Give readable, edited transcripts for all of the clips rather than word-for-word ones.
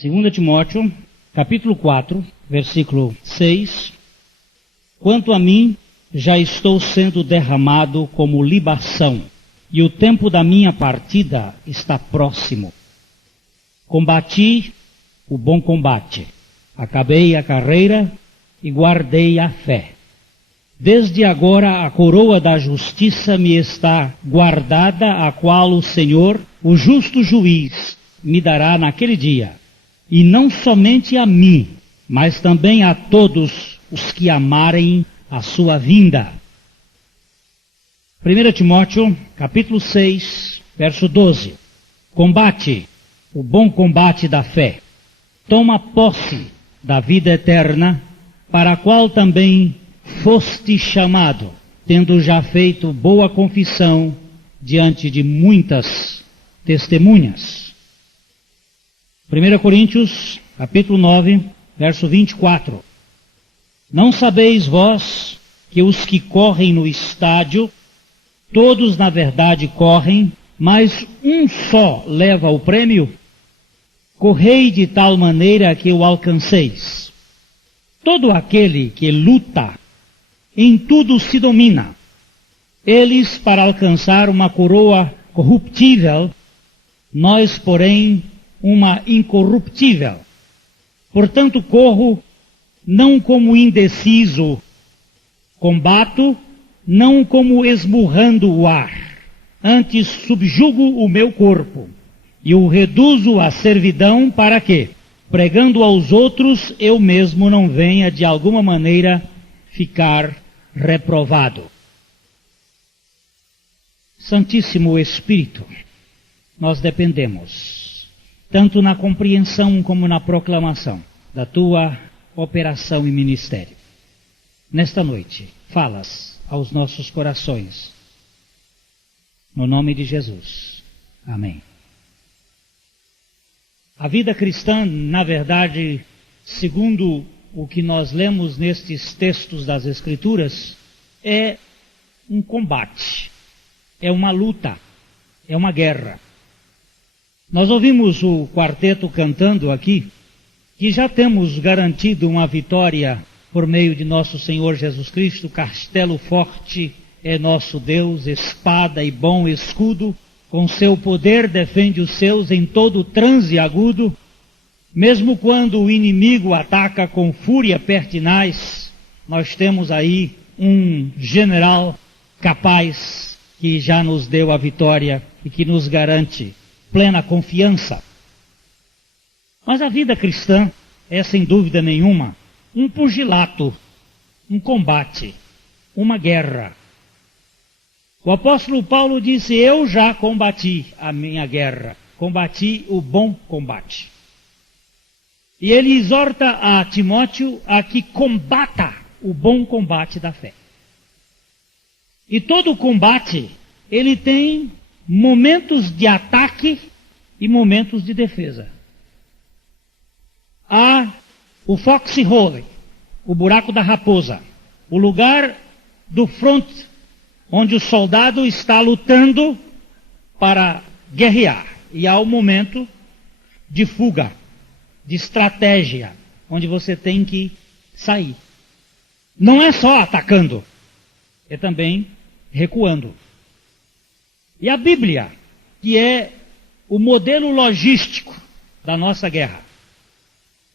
2 Timóteo, capítulo 4, versículo 6. Quanto a mim, já estou sendo derramado como libação, e o tempo da minha partida está próximo. Combati o bom combate, acabei a carreira e guardei a fé. Desde agora a coroa da justiça me está guardada, a qual o Senhor, o justo juiz, me dará naquele dia. E não somente a mim, mas também a todos os que amarem a sua vinda. 1 Timóteo, capítulo 6, verso 12. Combate o bom combate da fé. Toma posse da vida eterna, para a qual também foste chamado, tendo já feito boa confissão diante de muitas testemunhas. 1 Coríntios, capítulo 9, verso 24. Não sabeis vós que os que correm no estádio, todos na verdade correm, mas um só leva o prêmio? Correi de tal maneira que o alcanceis. Todo aquele que luta, em tudo se domina. Eles para alcançar uma coroa corruptível, nós, porém, uma incorruptível. Portanto, corro não como indeciso, combato não como esmurrando o ar, antes subjugo o meu corpo e o reduzo à servidão para que, pregando aos outros, eu mesmo não venha de alguma maneira ficar reprovado. Santíssimo Espírito, nós dependemos, tanto na compreensão como na proclamação da tua operação e ministério. Nesta noite, falas aos nossos corações. No nome de Jesus. Amém. A vida cristã, na verdade, segundo o que nós lemos nestes textos das Escrituras, é um combate, é uma luta, é uma guerra. Nós ouvimos o quarteto cantando aqui, que já temos garantido uma vitória por meio de nosso Senhor Jesus Cristo. Castelo forte é nosso Deus, espada e bom escudo, com seu poder defende os seus em todo transe agudo. Mesmo quando o inimigo ataca com fúria pertinaz, nós temos aí um general capaz que já nos deu a vitória e que nos garante plena confiança. Mas a vida cristã é, sem dúvida nenhuma, um pugilato, um combate, uma guerra. O apóstolo Paulo disse: eu já combati a minha guerra, combati o bom combate. E ele exorta a Timóteo a que combata o bom combate da fé. E todo combate, ele tem momentos de ataque e momentos de defesa. Há o foxhole, o buraco da raposa, o lugar do front, onde o soldado está lutando para guerrear. E há o momento de fuga, de estratégia, onde você tem que sair. Não é só atacando, é também recuando. E a Bíblia, que é o modelo logístico da nossa guerra,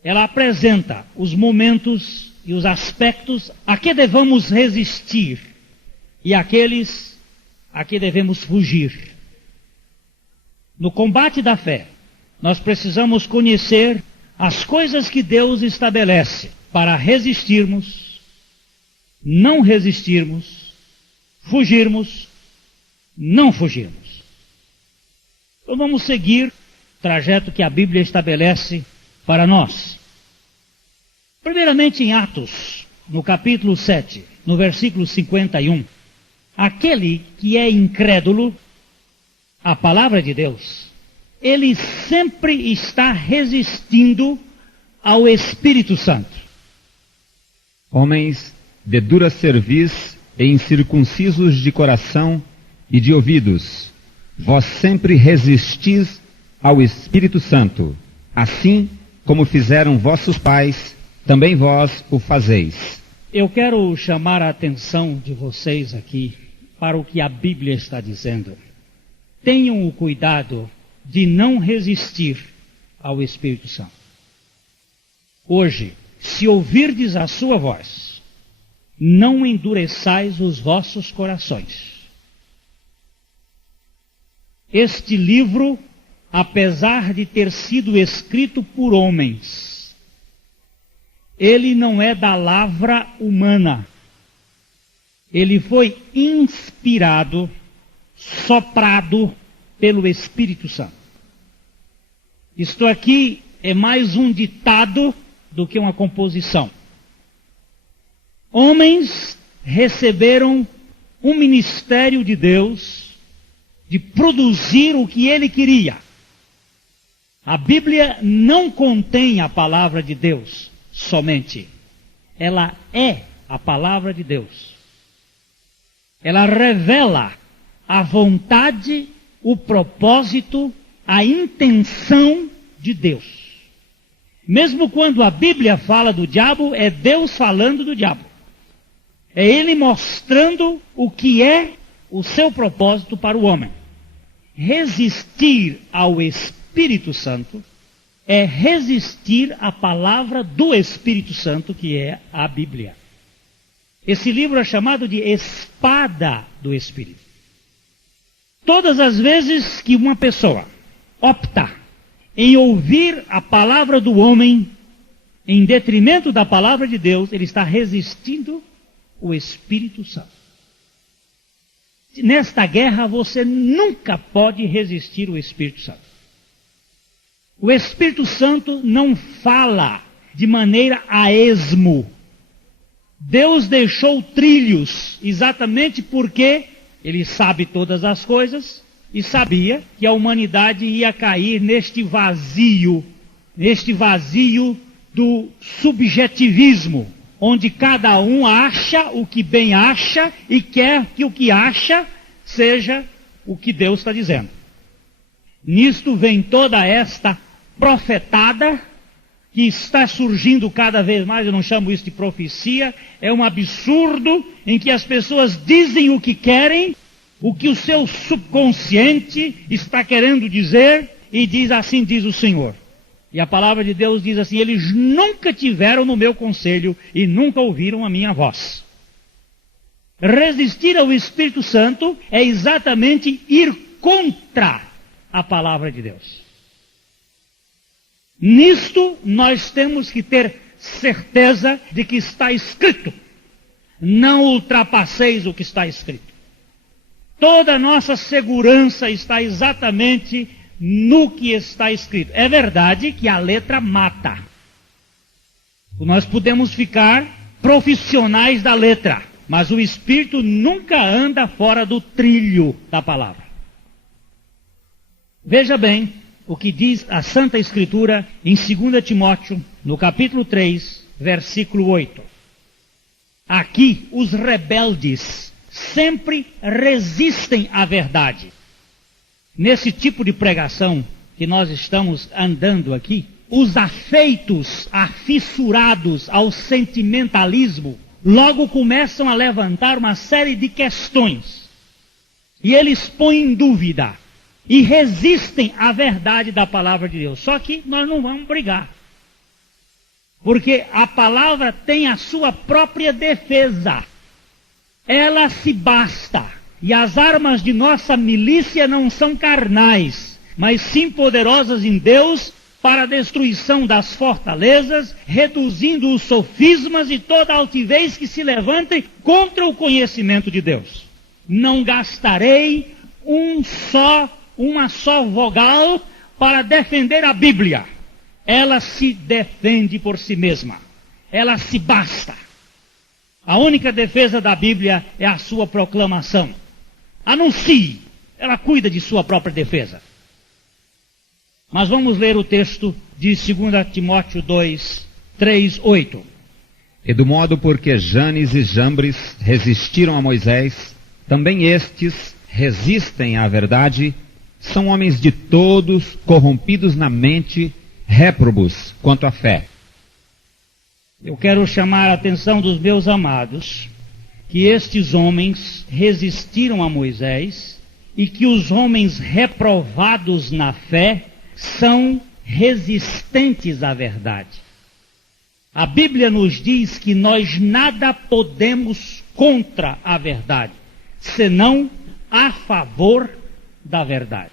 ela apresenta os momentos e os aspectos a que devemos resistir e aqueles a que devemos fugir. No combate da fé, nós precisamos conhecer as coisas que Deus estabelece para resistirmos, não resistirmos, fugirmos, não fugirmos. Então vamos seguir o trajeto que a Bíblia estabelece para nós. Primeiramente em Atos, no capítulo 7, no versículo 51, aquele que é incrédulo à palavra de Deus, ele sempre está resistindo ao Espírito Santo. Homens de dura cerviz e incircuncisos de coração e de ouvidos, vós sempre resistis ao Espírito Santo. Assim, como fizeram vossos pais, também vós o fazeis. Eu quero chamar a atenção de vocês aqui para o que a Bíblia está dizendo. Tenham o cuidado de não resistir ao Espírito Santo. Hoje, se ouvirdes a sua voz, não endureçais os vossos corações. Este livro, apesar de ter sido escrito por homens, ele não é da lavra humana. Ele foi inspirado, soprado pelo Espírito Santo. Isto aqui é mais um ditado do que uma composição. Homens receberam um ministério de Deus de produzir o que ele queria. A Bíblia não contém a palavra de Deus somente. Ela é a palavra de Deus. Ela revela a vontade, o propósito, a intenção de Deus. Mesmo quando a Bíblia fala do diabo, é Deus falando do diabo. É Ele mostrando o que é o seu propósito para o homem. Resistir ao Espírito Santo é resistir à palavra do Espírito Santo, que é a Bíblia. Esse livro é chamado de espada do Espírito. Todas as vezes que uma pessoa opta em ouvir a palavra do homem em detrimento da palavra de Deus, ele está resistindo o Espírito Santo. Nesta guerra você nunca pode resistir o Espírito Santo. O Espírito Santo não fala de maneira a esmo. Deus deixou trilhos exatamente porque Ele sabe todas as coisas e sabia que a humanidade ia cair neste vazio do subjetivismo, onde cada um acha o que bem acha e quer que o que acha seja o que Deus está dizendo. Nisto vem toda esta profetada que está surgindo cada vez mais. Eu não chamo isso de profecia, é um absurdo em que as pessoas dizem o que querem, o que o seu subconsciente está querendo dizer, e diz assim, diz o Senhor. E a palavra de Deus diz assim: eles nunca tiveram no meu conselho e nunca ouviram a minha voz. Resistir ao Espírito Santo é exatamente ir contra a palavra de Deus. Nisto nós temos que ter certeza de que está escrito. Não ultrapasseis o que está escrito. Toda a nossa segurança está exatamente no que está escrito. É verdade que a letra mata. Nós podemos ficar profissionais da letra, mas o Espírito nunca anda fora do trilho da palavra. Veja bem o que diz a Santa Escritura em 2 Timóteo, no capítulo 3, versículo 8. Aqui os rebeldes sempre resistem à verdade. Nesse tipo de pregação que nós estamos andando aqui, os afeitos, afissurados ao sentimentalismo, logo começam a levantar uma série de questões. E eles põem em dúvida e resistem à verdade da palavra de Deus. Só que nós não vamos brigar, porque a palavra tem a sua própria defesa. Ela se basta. E as armas de nossa milícia não são carnais, mas sim poderosas em Deus para a destruição das fortalezas, reduzindo os sofismas e toda altivez que se levante contra o conhecimento de Deus. Não gastarei uma só vogal para defender a Bíblia. Ela se defende por si mesma. Ela se basta. A única defesa da Bíblia é a sua proclamação. Anuncie. Ela cuida de sua própria defesa. Mas vamos ler o texto de 2 Timóteo 2, 3, 8. E do modo porque Janes e Jambres resistiram a Moisés, também estes resistem à verdade, são homens de todos, corrompidos na mente, réprobos quanto à fé. Eu quero chamar a atenção dos meus amados que estes homens resistiram a Moisés e que os homens reprovados na fé são resistentes à verdade. A Bíblia nos diz que nós nada podemos contra a verdade, senão a favor da verdade.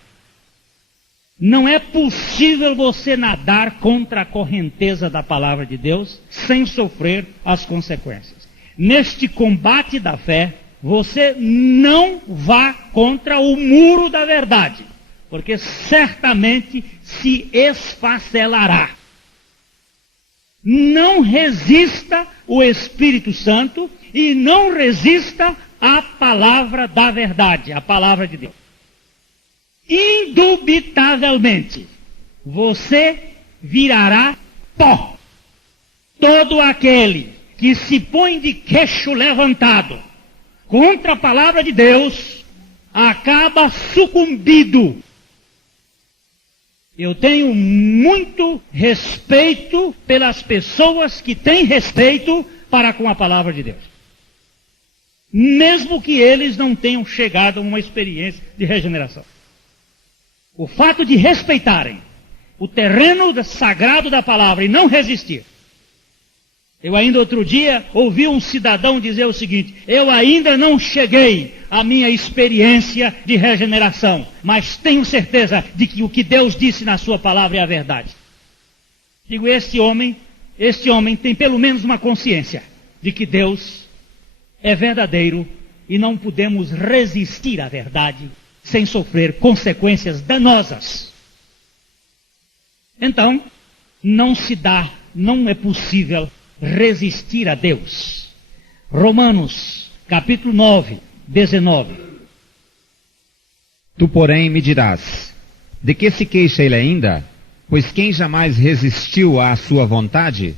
Não é possível você nadar contra a correnteza da palavra de Deus sem sofrer as consequências. Neste combate da fé, você não vá contra o muro da verdade, porque certamente se esfacelará. Não resista o Espírito Santo e não resista à palavra da verdade, a palavra de Deus. Indubitavelmente, você virará pó. Todo aquele que se põe de queixo levantado contra a palavra de Deus, acaba sucumbido. Eu tenho muito respeito pelas pessoas que têm respeito para com a palavra de Deus. Mesmo que eles não tenham chegado a uma experiência de regeneração. O fato de respeitarem o terreno sagrado da palavra e não resistir. Eu ainda outro dia ouvi um cidadão dizer o seguinte: eu ainda não cheguei à minha experiência de regeneração, mas tenho certeza de que o que Deus disse na sua palavra é a verdade. Digo, este homem tem pelo menos uma consciência de que Deus é verdadeiro e não podemos resistir à verdade sem sofrer consequências danosas. Então, não é possível resistir a Deus. Romanos, capítulo 9, 19. Tu, porém, me dirás, de que se queixa ele ainda? Pois quem jamais resistiu à sua vontade?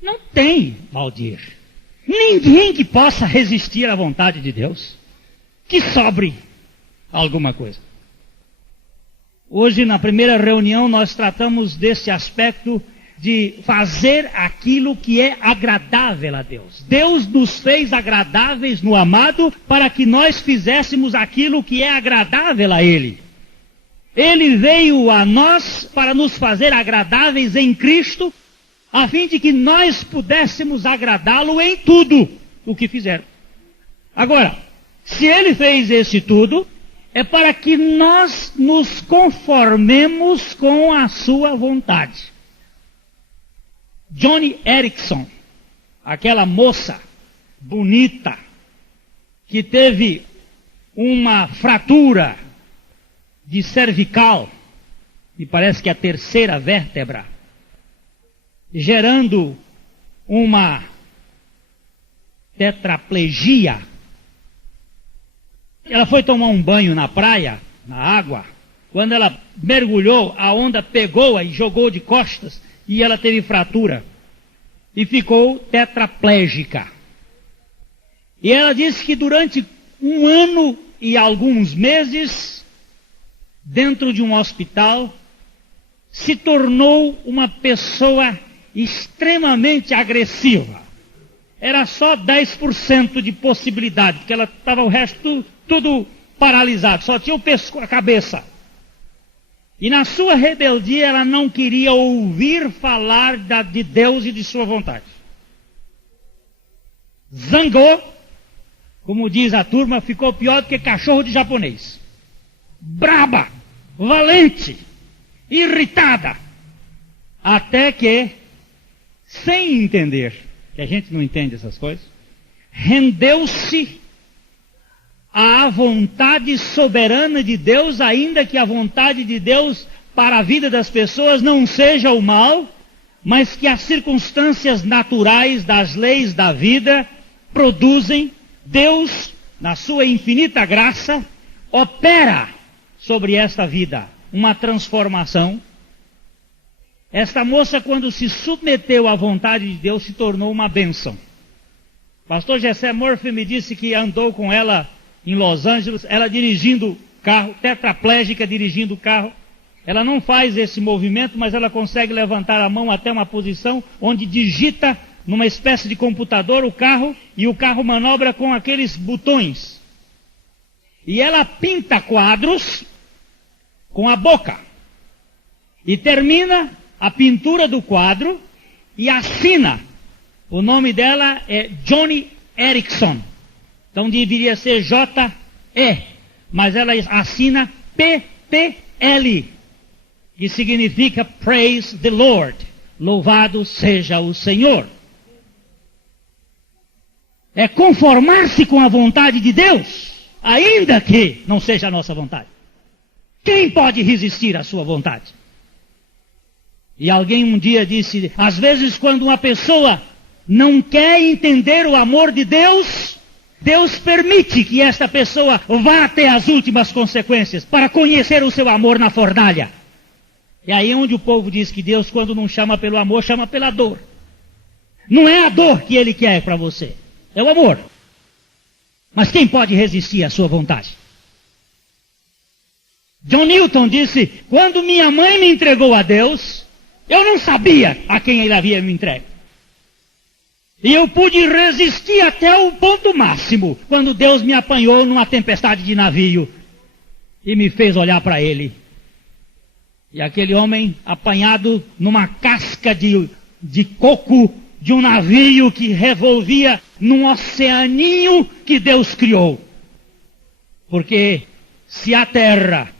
Não tem, Valdir, ninguém que possa resistir à vontade de Deus, que sobre alguma coisa. Hoje, na primeira reunião, nós tratamos desse aspecto de fazer aquilo que é agradável a Deus. Deus nos fez agradáveis no amado para que nós fizéssemos aquilo que é agradável a Ele. Ele veio a nós para nos fazer agradáveis em Cristo, a fim de que nós pudéssemos agradá-lo em tudo o que fizer. Agora, se Ele fez esse tudo, é para que nós nos conformemos com a sua vontade. Joni Eareckson, aquela moça bonita, que teve uma fratura de cervical, e parece que a terceira vértebra, gerando uma tetraplegia. Ela foi tomar um banho na praia, na água. Quando ela mergulhou, a onda pegou-a e jogou de costas, e ela teve fratura. E ficou tetraplégica. E ela disse que durante 1 ano e alguns meses, dentro de um hospital, se tornou uma pessoa extremamente agressiva. Era só 10% de possibilidade, porque ela estava o resto tudo paralisado, só tinha a cabeça. E na sua rebeldia ela não queria ouvir falar de Deus e de sua vontade. Zangou, como diz a turma, ficou pior do que cachorro de japonês. Braba, valente, irritada. Até que, sem entender, que a gente não entende essas coisas, rendeu-se à vontade soberana de Deus, ainda que a vontade de Deus para a vida das pessoas não seja o mal, mas que as circunstâncias naturais das leis da vida produzem. Deus, na sua infinita graça, opera sobre esta vida uma transformação. Esta moça, quando se submeteu à vontade de Deus, se tornou uma bênção. Pastor Jessé Murphy me disse que andou com ela em Los Angeles, ela dirigindo carro, tetraplégica dirigindo o carro, Ela não faz esse movimento, mas ela consegue levantar a mão até uma posição onde digita numa espécie de computador o carro, e o carro manobra com aqueles botões. E ela pinta quadros com a boca. E termina a pintura do quadro e assina. O nome dela é Joni Eareckson. Então deveria ser J-E, mas ela assina P-P-L, que significa Praise the Lord. Louvado seja o Senhor. É conformar-se com a vontade de Deus, ainda que não seja a nossa vontade. Quem pode resistir à sua vontade? E alguém um dia disse, às vezes quando uma pessoa não quer entender o amor de Deus, Deus permite que esta pessoa vá até as últimas consequências para conhecer o seu amor na fornalha. E aí onde o povo diz que Deus, quando não chama pelo amor, chama pela dor. Não é a dor que Ele quer para você, é o amor. Mas quem pode resistir à sua vontade? John Newton disse, quando minha mãe me entregou a Deus, eu não sabia a quem Ele havia me entregue. E eu pude resistir até o ponto máximo, quando Deus me apanhou numa tempestade de navio e me fez olhar para Ele. E aquele homem apanhado numa casca de coco de um navio que revolvia num oceaninho que Deus criou. Porque se a Terra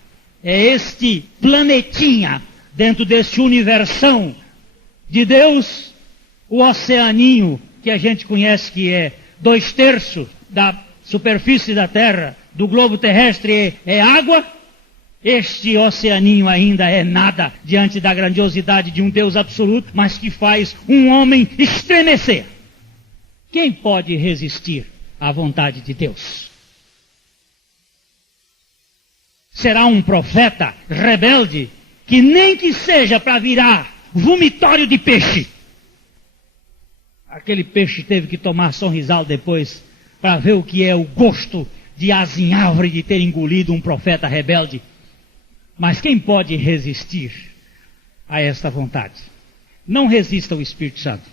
é este planetinha dentro deste universão de Deus, o oceaninho que a gente conhece que é 2/3 da superfície da Terra, do globo terrestre é água, este oceaninho ainda é nada diante da grandiosidade de um Deus absoluto, mas que faz um homem estremecer. Quem pode resistir à vontade de Deus? Será um profeta rebelde que nem que seja para virar vomitório de peixe. Aquele peixe teve que tomar sorrisal depois para ver o que é o gosto de azinhavre de ter engolido um profeta rebelde. Mas quem pode resistir a esta vontade? Não resista ao Espírito Santo.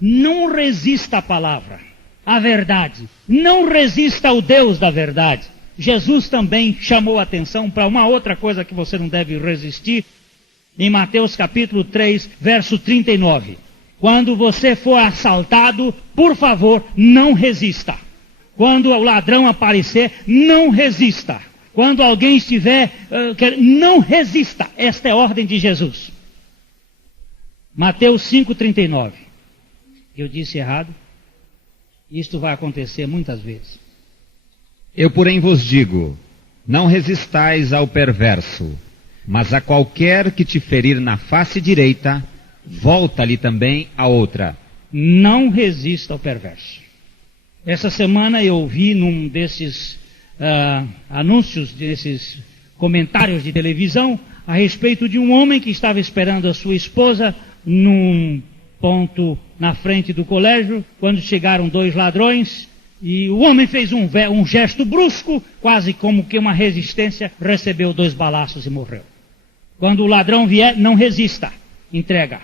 Não resista à palavra, à verdade. Não resista ao Deus da verdade. Jesus também chamou a atenção para uma outra coisa que você não deve resistir. Em Mateus capítulo 3, verso 39. Quando você for assaltado, por favor, não resista. Quando o ladrão aparecer, não resista. Quando alguém estiver, não resista. Esta é a ordem de Jesus. Mateus 5,39. Eu disse errado. Isto vai acontecer muitas vezes. Eu, porém, vos digo, não resistais ao perverso, mas a qualquer que te ferir na face direita, volta-lhe também a outra. Não resista ao perverso. Essa semana eu vi num desses anúncios, desses comentários de televisão, a respeito de um homem que estava esperando a sua esposa num ponto na frente do colégio, quando chegaram 2 ladrões, e o homem fez um gesto brusco, quase como que uma resistência, recebeu 2 balaços e morreu. Quando o ladrão vier, não resista, entrega.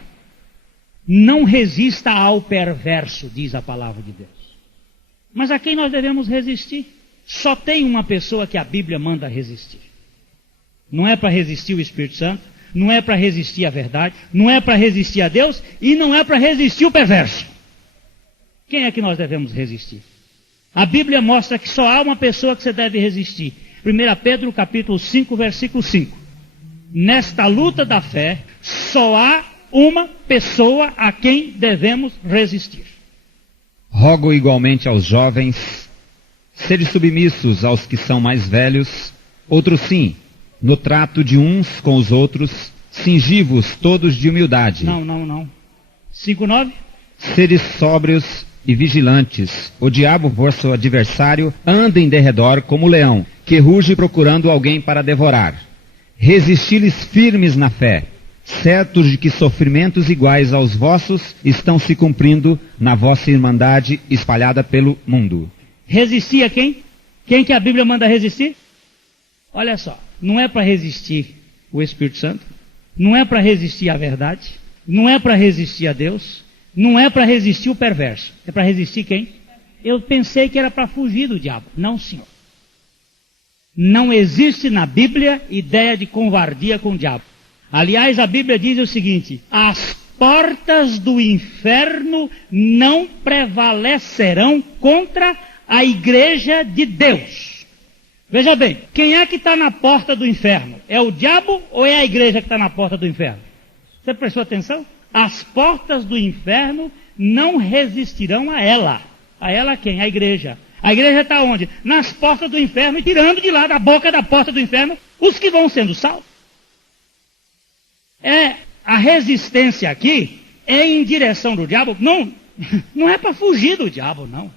Não resista ao perverso, diz a palavra de Deus. Mas a quem nós devemos resistir? Só tem uma pessoa que a Bíblia manda resistir. Não é para resistir o Espírito Santo, não é para resistir a verdade, não é para resistir a Deus e não é para resistir o perverso. Quem é que nós devemos resistir? A Bíblia mostra que só há uma pessoa que você deve resistir. 1 Pedro capítulo 5, versículo 5. Nesta luta da fé, só há uma pessoa a quem devemos resistir. Rogo igualmente aos jovens, sede submissos aos que são mais velhos, outros sim, no trato de uns com os outros, cingivos todos de humildade. Não. 5:9. Sede sóbrios e vigilantes. O diabo, vosso adversário, anda em derredor como leão, que ruge procurando alguém para devorar. Resisti-lhes firmes na fé, certos de que sofrimentos iguais aos vossos estão se cumprindo na vossa irmandade espalhada pelo mundo. Resistir a quem? Quem que a Bíblia manda resistir? Olha só, não é para resistir o Espírito Santo, não é para resistir à verdade, não é para resistir a Deus, não é para resistir o perverso. É para resistir quem? Eu pensei que era para fugir do diabo. Não, senhor. Não existe na Bíblia ideia de covardia com o diabo. Aliás, a Bíblia diz o seguinte: as portas do inferno não prevalecerão contra a igreja de Deus. Veja bem, quem é que está na porta do inferno? É o diabo ou é a igreja que está na porta do inferno? Você prestou atenção? As portas do inferno não resistirão a ela. A ela quem? A igreja. A igreja está onde? Nas portas do inferno e tirando de lá da boca da porta do inferno os que vão sendo salvos. A resistência aqui é em direção do diabo. Não é para fugir do diabo, não.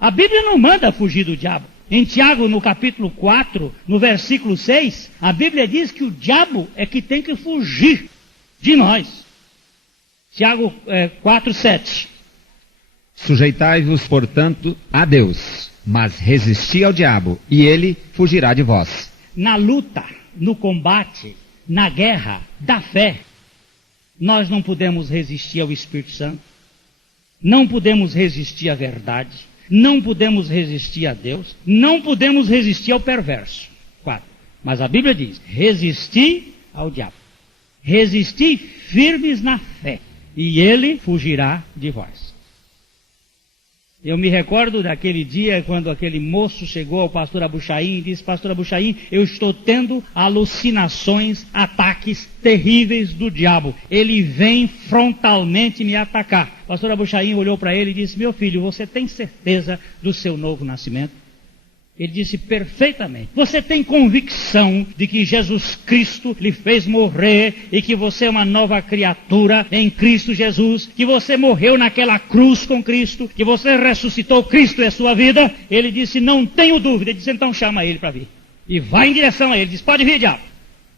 A Bíblia não manda fugir do diabo. Em Tiago, no capítulo 4, no versículo 6, a Bíblia diz que o diabo é que tem que fugir de nós. Tiago 4, 7. Sujeitai-vos, portanto, a Deus, mas resisti ao diabo, e ele fugirá de vós. Na luta, no combate, na guerra da fé, nós não podemos resistir ao Espírito Santo, não podemos resistir à verdade, não podemos resistir a Deus, não podemos resistir ao perverso. 4. Mas a Bíblia diz: resisti ao diabo, resisti firmes na fé, e ele fugirá de vós. Eu me recordo daquele dia quando aquele moço chegou ao pastor Abuchaim e disse: pastor Abuchaim, eu estou tendo alucinações, ataques terríveis do diabo. Ele vem frontalmente me atacar. O pastor Abuchaim olhou para ele e disse: meu filho, você tem certeza do seu novo nascimento? Ele disse: perfeitamente. Você tem convicção de que Jesus Cristo lhe fez morrer e que você é uma nova criatura em Cristo Jesus, que você morreu naquela cruz com Cristo, que você ressuscitou, Cristo é sua vida? Ele disse: não tenho dúvida. Ele disse: então chama ele para vir. E vai em direção a ele. Ele disse: pode vir, diabo.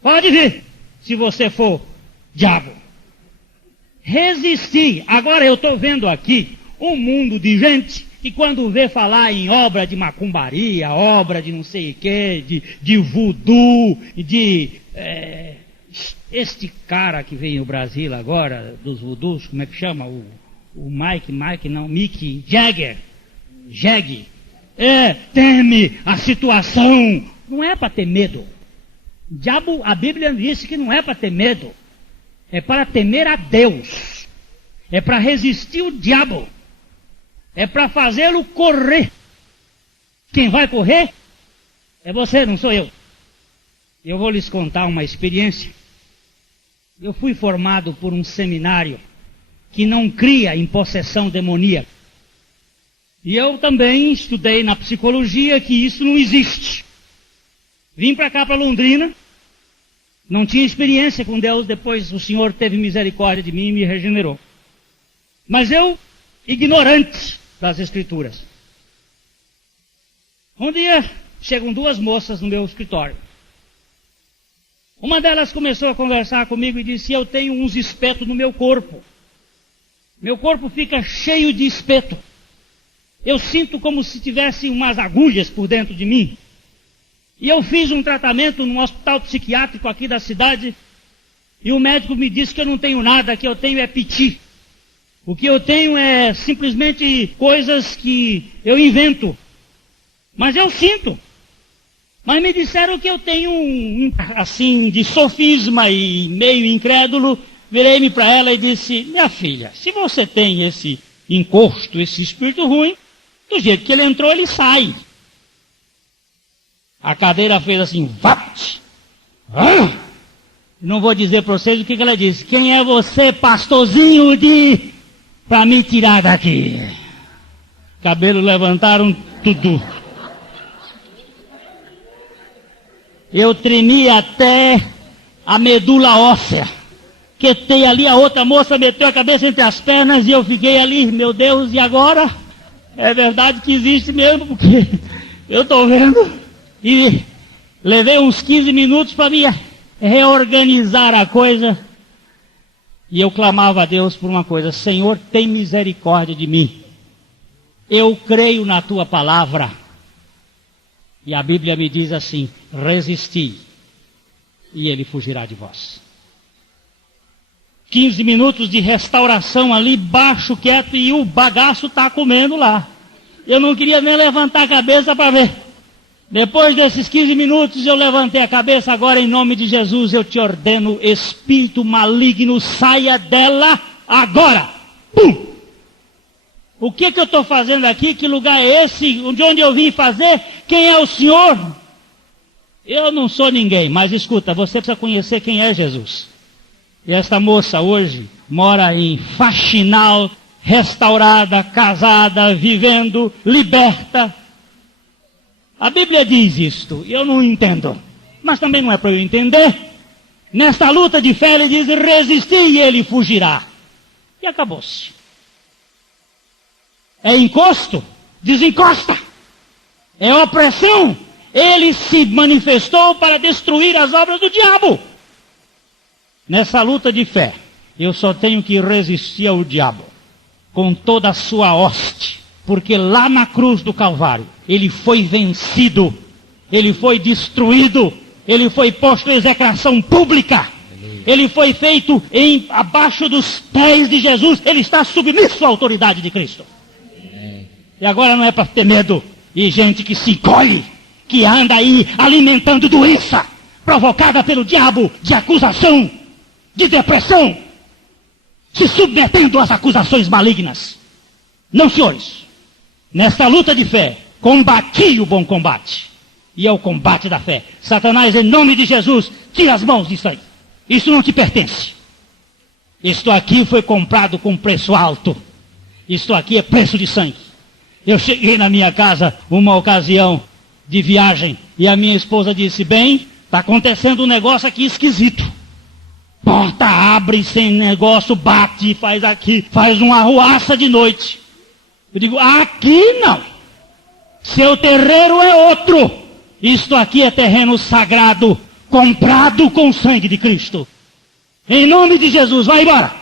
Pode vir, se você for diabo. Resistir. Agora eu estou vendo aqui um mundo de gente que quando vê falar em obra de macumbaria, obra de não sei o que, de voodoo, este cara que veio no Brasil agora, dos voodoos, como é que chama? Mick Jagger, teme a situação. Não é para ter medo. O diabo, a Bíblia disse que não é para ter medo, é para temer a Deus, é para resistir o diabo. É para fazê-lo correr. Quem vai correr é você, não sou eu. Eu vou lhes contar uma experiência. Eu fui formado por um seminário que não cria em possessão demoníaca. E eu também estudei na psicologia que isso não existe. Vim para cá, para Londrina. Não tinha experiência com Deus. Depois o Senhor teve misericórdia de mim e me regenerou. Mas eu, ignorante das Escrituras. Um dia, chegam duas moças no meu escritório. Uma delas começou a conversar comigo e disse: eu tenho uns espetos no meu corpo. Meu corpo fica cheio de espeto. Eu sinto como se tivesse umas agulhas por dentro de mim. E eu fiz um tratamento num hospital psiquiátrico aqui da cidade, e o médico me disse que eu não tenho nada, que eu tenho é piti. O que eu tenho é simplesmente coisas que eu invento. Mas eu sinto. Mas me disseram que eu tenho assim, de sofisma e meio incrédulo. Virei-me para ela e disse: minha filha, se você tem esse encosto, esse espírito ruim, do jeito que ele entrou, ele sai. A cadeira fez assim, vapt. Não vou dizer para vocês o que ela disse. Quem é você, pastorzinho para me tirar daqui? Cabelo levantaram tudo. Eu tremi até a medula óssea. Quetei ali, a outra moça meteu a cabeça entre as pernas e eu fiquei ali, meu Deus, e agora? É verdade que existe mesmo, porque eu estou vendo. E levei uns 15 minutos para me reorganizar a coisa. E eu clamava a Deus por uma coisa: Senhor, tem misericórdia de mim. Eu creio na tua palavra. E a Bíblia me diz assim: resisti. e ele fugirá de vós. 15 minutos de restauração ali, baixo, quieto, e o bagaço está comendo lá. Eu não queria nem levantar a cabeça para ver. Depois desses 15 minutos eu levantei a cabeça. Agora, em nome de Jesus, eu te ordeno, espírito maligno, saia dela agora. Pum! O que eu estou fazendo aqui? Que lugar é esse? De onde eu vim fazer? Quem é o Senhor? Eu não sou ninguém, mas escuta, você precisa conhecer quem é Jesus. E esta moça hoje mora em Faxinal, restaurada, casada, vivendo, liberta. A Bíblia diz isto, e eu não entendo, mas também não é para eu entender. Nesta luta de fé ele diz, resistir e ele fugirá. E acabou-se. É encosto? Desencosta. É opressão? Ele se manifestou para destruir as obras do diabo. Nessa luta de fé, eu só tenho que resistir ao diabo, com toda a sua hoste, porque lá na cruz do Calvário, ele foi vencido, ele foi destruído, ele foi posto em execração pública, ele foi feito abaixo dos pés de Jesus, ele está submisso à autoridade de Cristo. E agora não é para ter medo, e gente que se encolhe, que anda aí alimentando doença, provocada pelo diabo, de acusação, de depressão, se submetendo às acusações malignas. Não, senhores, nesta luta de fé, combati o bom combate, e é o combate da fé. Satanás, em nome de Jesus, tira as mãos disso aí. Isso não te pertence. Isto aqui foi comprado com preço alto. Isto aqui é preço de sangue. Eu cheguei na minha casa, uma ocasião de viagem, e a minha esposa disse, bem, está acontecendo um negócio aqui esquisito. Porta abre sem negócio, bate, faz aqui, faz uma arruaça de noite. Eu digo, aqui não. Seu terreiro é outro. Isto aqui é terreno sagrado, comprado com o sangue de Cristo. Em nome de Jesus, vai embora.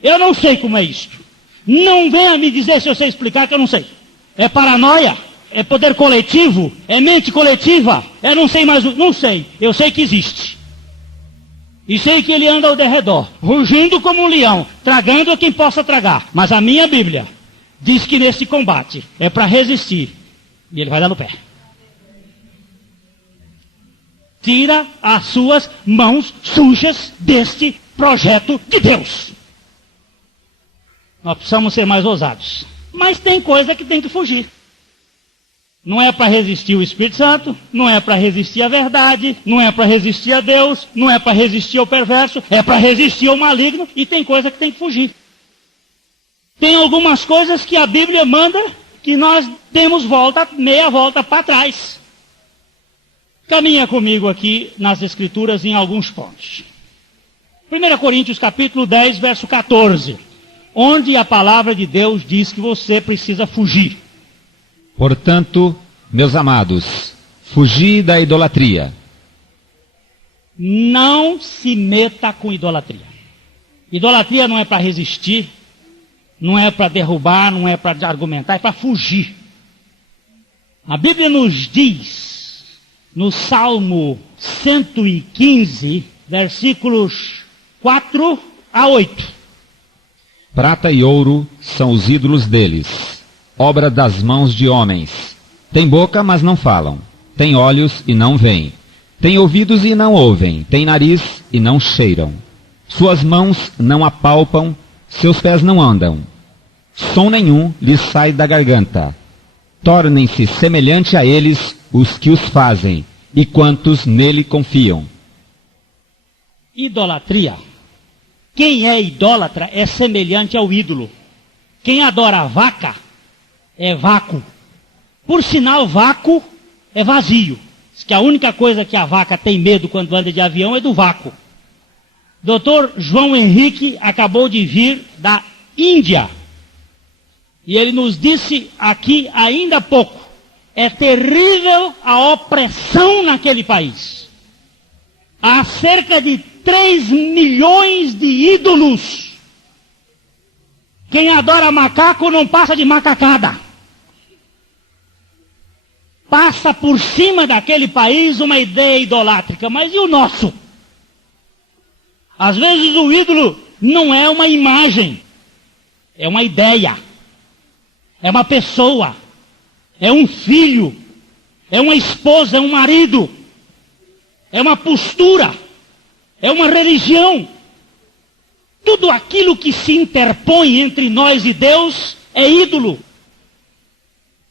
Eu não sei como é isto. Não venha me dizer se eu sei explicar, que eu não sei. É paranoia, é poder coletivo, é mente coletiva, é não sei mais, não sei. Eu sei que existe. E sei que ele anda ao derredor, rugindo como um leão, tragando a quem possa tragar. Mas a minha Bíblia diz que nesse combate é para resistir. E ele vai dar no pé. Tira as suas mãos sujas deste projeto de Deus. Nós precisamos ser mais ousados. Mas tem coisa que tem que fugir. Não é para resistir o Espírito Santo, não é para resistir a verdade, não é para resistir a Deus, não é para resistir ao perverso, é para resistir ao maligno, e tem coisa que tem que fugir. Tem algumas coisas que a Bíblia manda que nós demos meia volta para trás. Caminha comigo aqui nas Escrituras em alguns pontos. 1 Coríntios capítulo 10, verso 14, onde a palavra de Deus diz que você precisa fugir. Portanto, meus amados, fugi da idolatria. Não se meta com idolatria. Idolatria não é para resistir, não é para derrubar, não é para argumentar, é para fugir. A Bíblia nos diz, no Salmo 115, versículos 4 a 8. Prata e ouro são os ídolos deles, obra das mãos de homens. Tem boca, mas não falam. Tem olhos e não veem. Tem ouvidos e não ouvem. Tem nariz e não cheiram. Suas mãos não apalpam, seus pés não andam. Som nenhum lhes sai da garganta. Tornem-se semelhante a eles os que os fazem, e quantos nele confiam. Idolatria. Quem é idólatra é semelhante ao ídolo. Quem adora a vaca é vácuo. Por sinal, vácuo é vazio. Diz que a única coisa que a vaca tem medo quando anda de avião é do vácuo. Dr. João Henrique acabou de vir da Índia. E ele nos disse aqui ainda há pouco. É terrível a opressão naquele país. Há cerca de 3 milhões de ídolos. Quem adora macaco não passa de macacada. passa por cima daquele país uma ideia idolátrica. Mas e o nosso? Às vezes o ídolo não é uma imagem, é uma ideia, é uma pessoa, é um filho, é uma esposa, é um marido, é uma postura, é uma religião. Tudo aquilo que se interpõe entre nós e Deus é ídolo.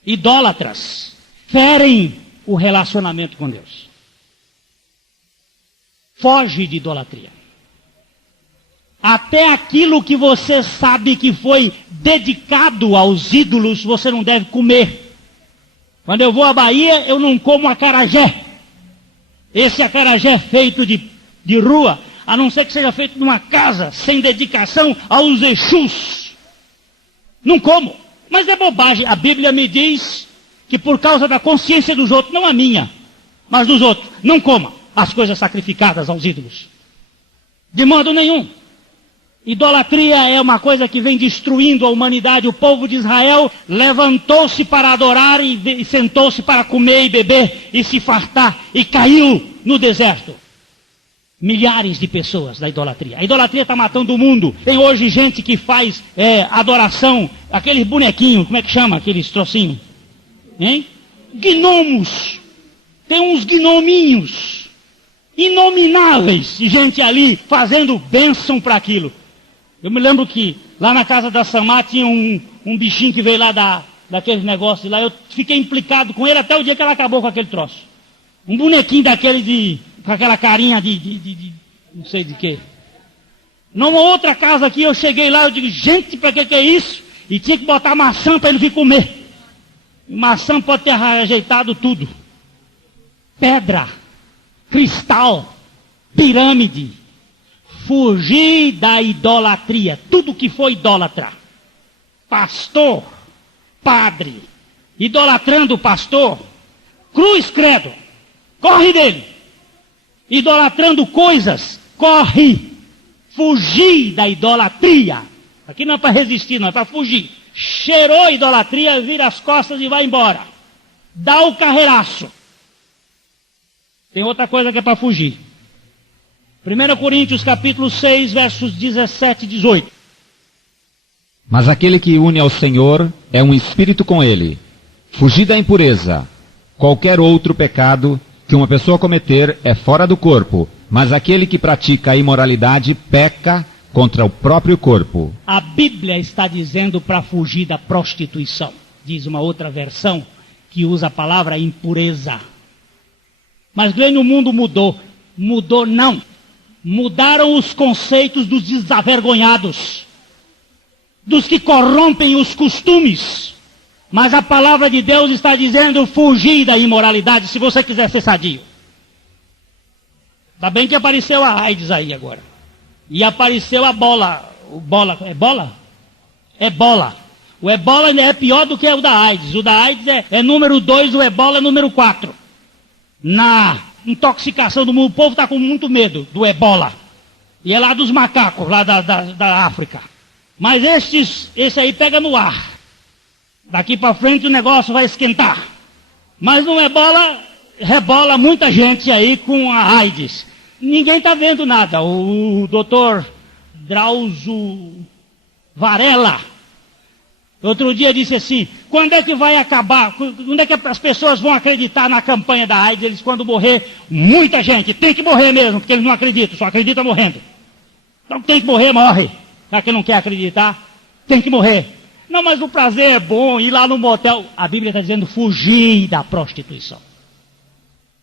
Idólatras ferem o relacionamento com Deus. Foge de idolatria. Até aquilo que você sabe que foi dedicado aos ídolos, você não deve comer. Quando eu vou à Bahia, eu não como acarajé. Esse acarajé é feito de rua, a não ser que seja feito numa casa, sem dedicação aos Exus. Não como. Mas é bobagem. A Bíblia me diz que por causa da consciência dos outros, não a minha, mas dos outros, não coma as coisas sacrificadas aos ídolos. De modo nenhum. Idolatria é uma coisa que vem destruindo a humanidade. O povo de Israel levantou-se para adorar e sentou-se para comer e beber e se fartar e caiu no deserto. Milhares de pessoas da idolatria. A idolatria está matando o mundo. Tem hoje gente que faz adoração, aqueles bonequinhos, como é que chama aqueles trocinhos? Hein? Gnomos. Tem uns gnominhos inomináveis de gente ali fazendo bênção para aquilo. Eu me lembro que lá na casa da Samá tinha um bichinho que veio lá daqueles negócios lá. Eu fiquei implicado com ele até o dia que ela acabou com aquele troço. Um bonequinho daquele com aquela carinha de não sei de quê. Numa outra casa aqui eu cheguei lá, eu digo, gente, para que é isso? E tinha que botar maçã para ele vir comer. E maçã pode ter rejeitado tudo. Pedra, cristal, pirâmide. Fugir da idolatria, tudo que for idólatra. Pastor, padre, idolatrando o pastor, cruz credo, corre dele. Idolatrando coisas, corre. Fugir da idolatria. Aqui não é para resistir, não, é para fugir. Cheirou a idolatria, vira as costas e vai embora. Dá o carreiraço. Tem outra coisa que é para fugir. 1 Coríntios capítulo 6, versos 17 e 18. Mas aquele que une ao Senhor é um espírito com ele. Fugir da impureza. Qualquer outro pecado que uma pessoa cometer é fora do corpo, mas aquele que pratica a imoralidade peca contra o próprio corpo. A Bíblia está dizendo para fugir da prostituição. Diz uma outra versão que usa a palavra impureza. Mas Glenn, o mundo mudou. Mudou não. Mudaram os conceitos dos desavergonhados, dos que corrompem os costumes. Mas a palavra de Deus está dizendo fugir da imoralidade, se você quiser ser sadio. Está bem que apareceu a AIDS aí agora. E apareceu a bola. É bola? É bola. O ebola é pior do que o da AIDS. O da AIDS é número 2, o ebola é número 4. Na intoxicação do mundo, o povo está com muito medo do ebola. E é lá dos macacos, lá da África. Mas esse aí pega no ar. Daqui para frente o negócio vai esquentar. Mas no ebola, rebola muita gente aí com a AIDS. Ninguém está vendo nada. O doutor Drauzio Varela, outro dia disse assim, quando é que vai acabar, quando é que as pessoas vão acreditar na campanha da AIDS? Eles, quando morrer, muita gente, tem que morrer mesmo, porque eles não acreditam, só acreditam morrendo. Então tem que morrer, morre. Já que não quer acreditar, tem que morrer. Não, mas o prazer é bom, ir lá no motel. A Bíblia está dizendo fugir da prostituição.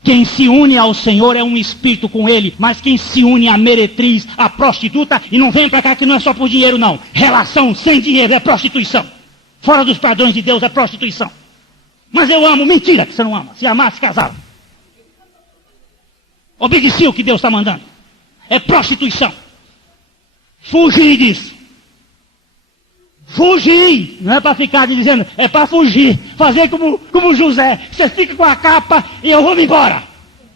Quem se une ao Senhor é um espírito com ele, mas quem se une à meretriz, à prostituta, e não vem para cá que não é só por dinheiro não. Relação sem dinheiro é prostituição. Fora dos padrões de Deus é prostituição. Mas eu amo, mentira que você não ama. Se amar, se casava. Obedeci o que Deus está mandando. É prostituição. Fugir disso. Fugir. Não é para ficar dizendo, é para fugir. Fazer como José. Você fica com a capa e eu vou me embora.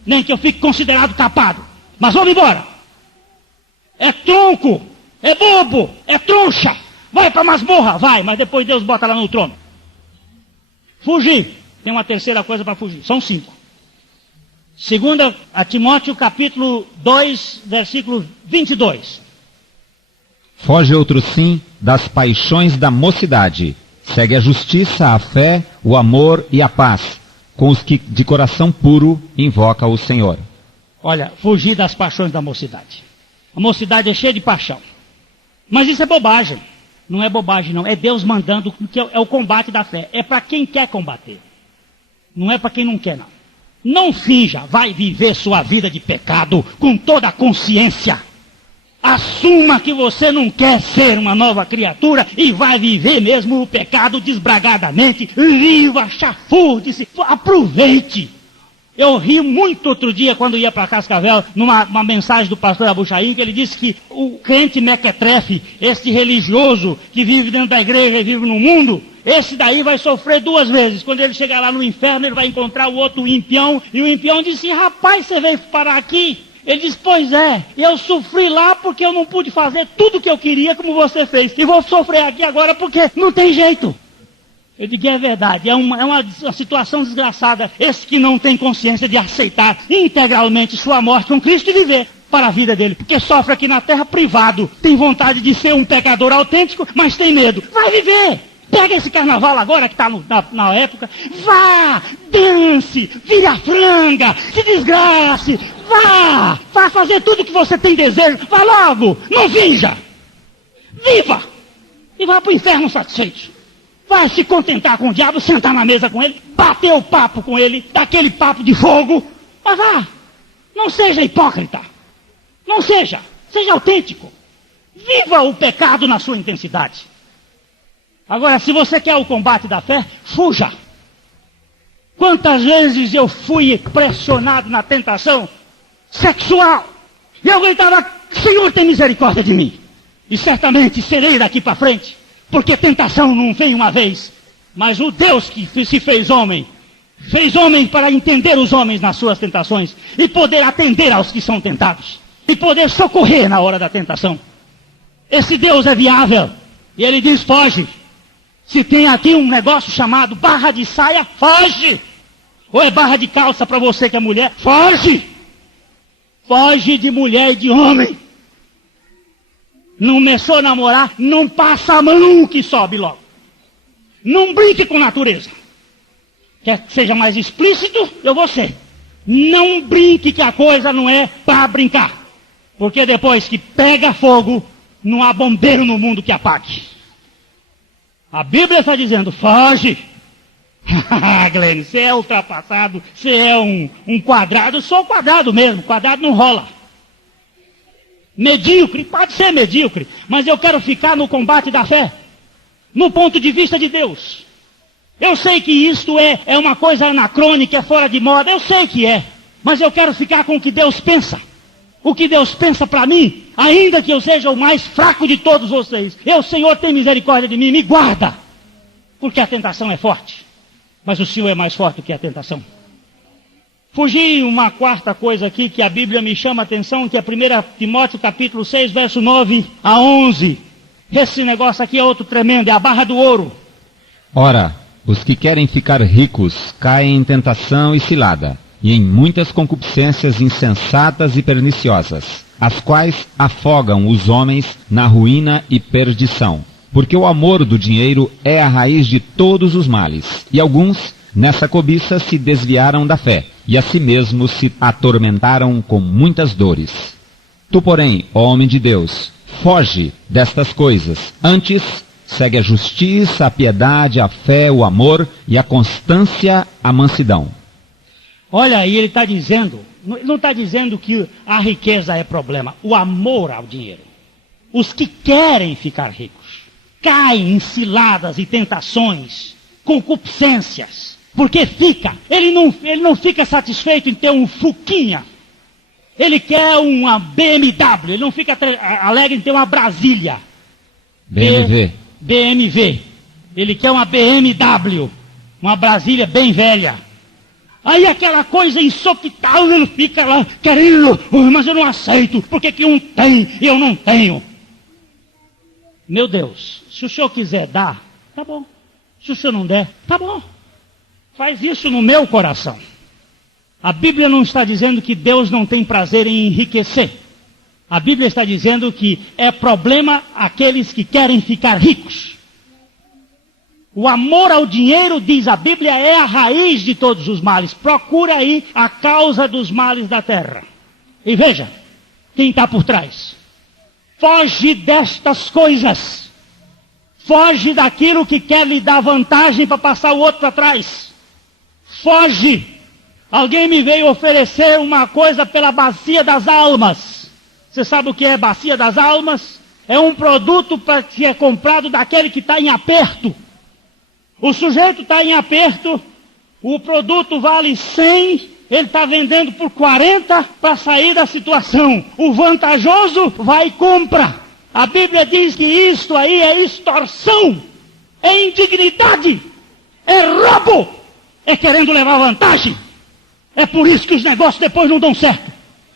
Nem que eu fique considerado capado. Mas vou me embora. É tronco. É bobo. É trouxa. Vai para masmorra, vai, mas depois Deus bota lá no trono. Fugir. Tem uma terceira coisa para fugir. São 5. Segunda a Timóteo, capítulo 2, versículo 22. Foge outro sim das paixões da mocidade. Segue a justiça, a fé, o amor e a paz, com os que de coração puro invoca o Senhor. Olha, fugir das paixões da mocidade. A mocidade é cheia de paixão. Mas isso é bobagem. Não é bobagem, não. É Deus mandando, que é o combate da fé. É para quem quer combater. Não é para quem não quer, não. Não finja, vai viver sua vida de pecado com toda a consciência. Assuma que você não quer ser uma nova criatura e vai viver mesmo o pecado desbragadamente. Viva, chafurde-se, aproveite. Eu ri muito outro dia quando ia para Cascavel, numa mensagem do pastor Abuchaim, que ele disse que o crente mequetrefe, este religioso que vive dentro da igreja e vive no mundo, esse daí vai sofrer 2 vezes. Quando ele chegar lá no inferno, ele vai encontrar o outro impião, e o impião disse: rapaz, você veio parar aqui? Ele disse: pois é, eu sofri lá porque eu não pude fazer tudo o que eu queria como você fez, e vou sofrer aqui agora porque não tem jeito. Eu digo: é verdade, é uma situação desgraçada, esse que não tem consciência de aceitar integralmente sua morte com Cristo e viver para a vida dele, porque sofre aqui na terra privado, tem vontade de ser um pecador autêntico, mas tem medo. Vai viver! Pega esse carnaval agora que está na época, vá, dance, vire a franga, se desgrace, vá fazer tudo que você tem desejo, vá logo, não finja, viva, e vá para o inferno satisfeito. Vai se contentar com o diabo, sentar na mesa com ele, bater o papo com ele, daquele papo de fogo, mas vá, não seja hipócrita, não seja autêntico, viva o pecado na sua intensidade. Agora, se você quer o combate da fé, fuja. Quantas vezes eu fui pressionado na tentação sexual, e eu gritava: Senhor, tem misericórdia de mim. E certamente serei daqui para frente, porque tentação não vem uma vez, mas o Deus que se fez homem para entender os homens nas suas tentações, e poder atender aos que são tentados, e poder socorrer na hora da tentação. Esse Deus é viável, e ele diz: foge. Se tem aqui um negócio chamado barra de saia, foge. Ou é barra de calça para você que é mulher, foge. Foge de mulher e de homem. Não começou a namorar, não passa a mão que sobe logo. Não brinque com natureza. Quer que seja mais explícito? Eu vou ser. Não brinque, que a coisa não é para brincar. Porque depois que pega fogo, não há bombeiro no mundo que apague. A Bíblia está dizendo: foge. Glenn, você é ultrapassado, você é um quadrado. Eu sou quadrado mesmo, quadrado não rola. Medíocre, pode ser medíocre, mas eu quero ficar no combate da fé, no ponto de vista de Deus. Eu sei que isto é uma coisa anacrônica, é fora de moda, eu sei que é, mas eu quero ficar com o que Deus pensa. O que Deus pensa para mim, ainda que eu seja o mais fraco de todos vocês. Senhor, tem misericórdia de mim, me guarda. Porque a tentação é forte, mas o Senhor é mais forte que a tentação. Fugi uma quarta coisa aqui que a Bíblia me chama a atenção, que é 1 Timóteo capítulo 6, verso 9 a 11. Esse negócio aqui é outro tremendo, é a barra do ouro. Ora, os que querem ficar ricos caem em tentação e cilada, e em muitas concupiscências insensatas e perniciosas, as quais afogam os homens na ruína e perdição. Porque o amor do dinheiro é a raiz de todos os males, e alguns, nessa cobiça, se desviaram da fé, e a si mesmos se atormentaram com muitas dores. Tu, porém, ó homem de Deus, foge destas coisas, antes segue a justiça, a piedade, a fé, o amor e a constância, a mansidão. Olha aí, ele está dizendo, não está dizendo que a riqueza é problema, o amor ao dinheiro. Os que querem ficar ricos caem em ciladas e tentações, concupiscências, porque ele não fica satisfeito em ter um Fuquinha, ele quer uma BMW, ele não fica alegre em ter uma Brasília. BMW, ele quer uma BMW, uma Brasília bem velha. Aí aquela coisa insopitável, ele fica lá querendo, mas eu não aceito, porque que um tem e eu não tenho. Meu Deus, se o senhor quiser dar, tá bom. Se o senhor não der, tá bom. faz isso no meu coração. A Bíblia não está dizendo que Deus não tem prazer em enriquecer. A Bíblia está dizendo que é problema aqueles que querem ficar ricos. O amor ao dinheiro, diz a Bíblia, é a raiz de todos os males. Procura aí a causa dos males da terra. E veja quem está por trás. Foge destas coisas. Foge daquilo que quer lhe dar vantagem para passar o outro para trás. Foge. Alguém me veio oferecer uma coisa pela bacia das almas. Você sabe o que é bacia das almas? É um produto que é comprado daquele que está em aperto. O sujeito está em aperto, o produto vale 100, ele está vendendo por 40 para sair da situação. O vantajoso vai e compra. A Bíblia diz que isto aí é extorsão, é indignidade, é roubo, é querendo levar vantagem. É por isso que os negócios depois não dão certo.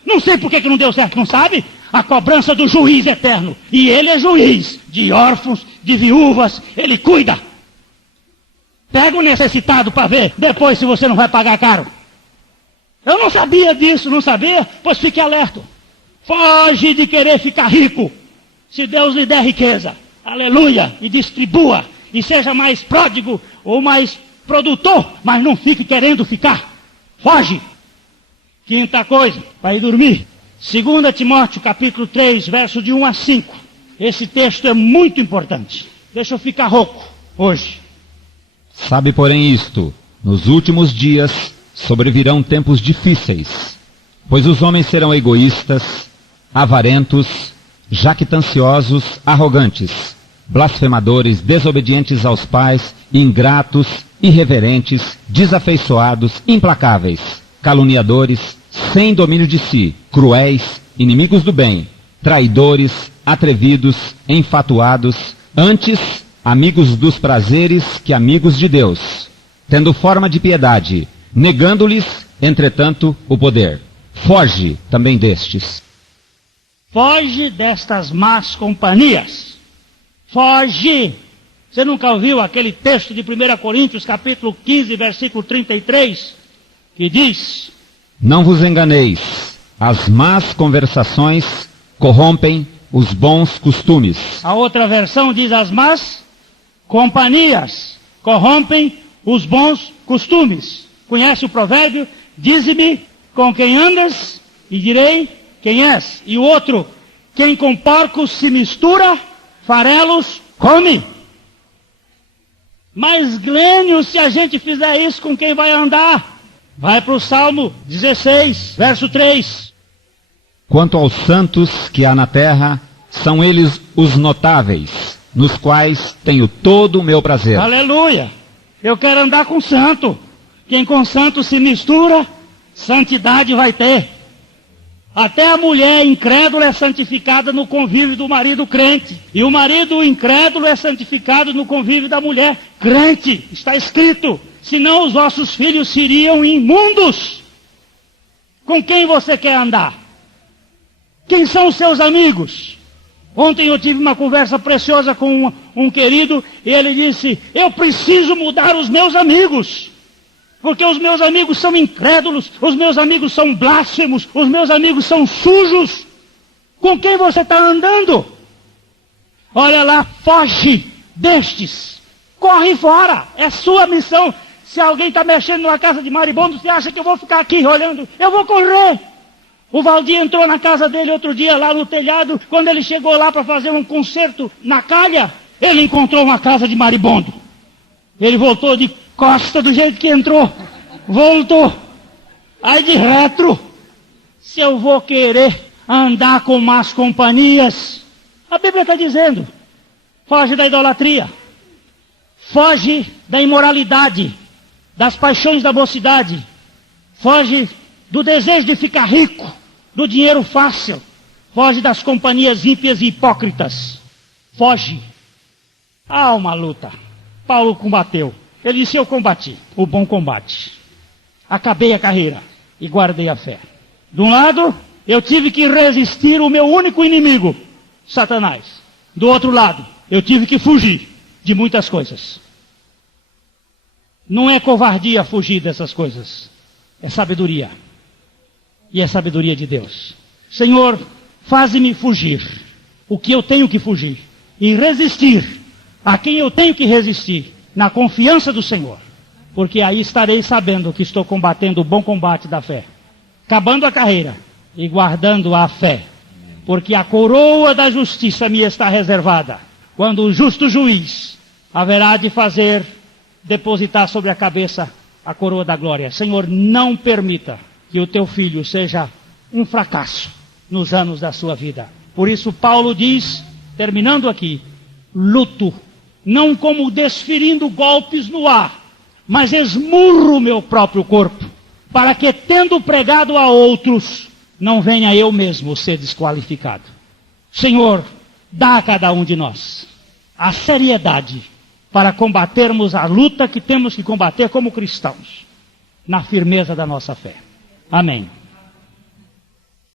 Não sei por que não deu certo, não sabe? A cobrança do juiz eterno. E ele é juiz de órfãos, de viúvas, ele cuida. Pega o necessitado para ver depois se você não vai pagar caro. Eu não sabia disso, não sabia? Pois fique alerta. Foge de querer ficar rico. Se Deus lhe der riqueza, aleluia, e distribua, e seja mais pródigo ou mais produtor, mas não fique querendo ficar. Foge. Quinta coisa, para ir dormir. 2 Timóteo capítulo 3, verso de 1 a 5. Esse texto é muito importante. Deixa eu ficar rouco hoje. Sabe, porém, isto: nos últimos dias sobrevirão tempos difíceis, pois os homens serão egoístas, avarentos, jactanciosos, arrogantes, blasfemadores, desobedientes aos pais, ingratos, irreverentes, desafeiçoados, implacáveis, caluniadores, sem domínio de si, cruéis, inimigos do bem, traidores, atrevidos, enfatuados, antes amigos dos prazeres que amigos de Deus, tendo forma de piedade, negando-lhes, entretanto, o poder. Foge também destes. Foge destas más companhias. Foge. Você nunca ouviu aquele texto de 1 Coríntios, capítulo 15, versículo 33, que diz: Não vos enganeis, as más conversações corrompem os bons costumes. A outra versão diz: as más companhias corrompem os bons costumes. Conhece o provérbio? Dize-me com quem andas e direi quem és. E o outro: quem com porcos se mistura, farelos come. Mas glênio se a gente fizer isso com quem vai andar. Vai para o Salmo 16, verso 3. Quanto aos santos que há na terra, são eles os notáveis, nos quais tenho todo o meu prazer. Aleluia! Eu quero andar com santo. Quem com santo se mistura, santidade vai ter. Até a mulher incrédula é santificada no convívio do marido crente. E o marido incrédulo é santificado no convívio da mulher crente. Está escrito: senão os vossos filhos seriam imundos. Com quem você quer andar? Quem são os seus amigos? Ontem eu tive uma conversa preciosa com um querido, e ele disse: eu preciso mudar os meus amigos, porque os meus amigos são incrédulos, os meus amigos são blasfemos, os meus amigos são sujos. Com quem você está andando? Olha lá, foge destes, corre fora, é sua missão. Se alguém está mexendo na casa de maribondo, você acha que eu vou ficar aqui olhando? Eu vou correr. O Valdir entrou na casa dele outro dia lá no telhado. Quando ele chegou lá para fazer um concerto na calha, ele encontrou uma casa de maribondo. Ele voltou de costa do jeito que entrou. Voltou. Aí de retro. Se eu vou querer andar com más companhias, a Bíblia está dizendo: foge da idolatria. Foge da imoralidade, das paixões da mocidade. Foge do desejo de ficar rico, do dinheiro fácil. Foge das companhias ímpias e hipócritas. Foge. Há uma luta. Paulo combateu. Ele disse: eu combati o bom combate. Acabei a carreira e guardei a fé. De um lado, eu tive que resistir o meu único inimigo, Satanás. Do outro lado, eu tive que fugir de muitas coisas. Não é covardia fugir dessas coisas. É sabedoria. E é sabedoria de Deus. Senhor, faze-me fugir o que eu tenho que fugir. E resistir a quem eu tenho que resistir. Na confiança do Senhor. Porque aí estarei sabendo que estou combatendo o bom combate da fé. Acabando a carreira e guardando a fé. Porque a coroa da justiça me está reservada. Quando o justo juiz haverá de depositar sobre a cabeça a coroa da glória. Senhor, não permita que o teu filho seja um fracasso nos anos da sua vida. Por isso Paulo diz, terminando aqui, luto, não como desferindo golpes no ar, mas esmurro o meu próprio corpo, para que, tendo pregado a outros, não venha eu mesmo ser desqualificado. Senhor, dá a cada um de nós a seriedade para combatermos a luta que temos que combater como cristãos, na firmeza da nossa fé. Amém.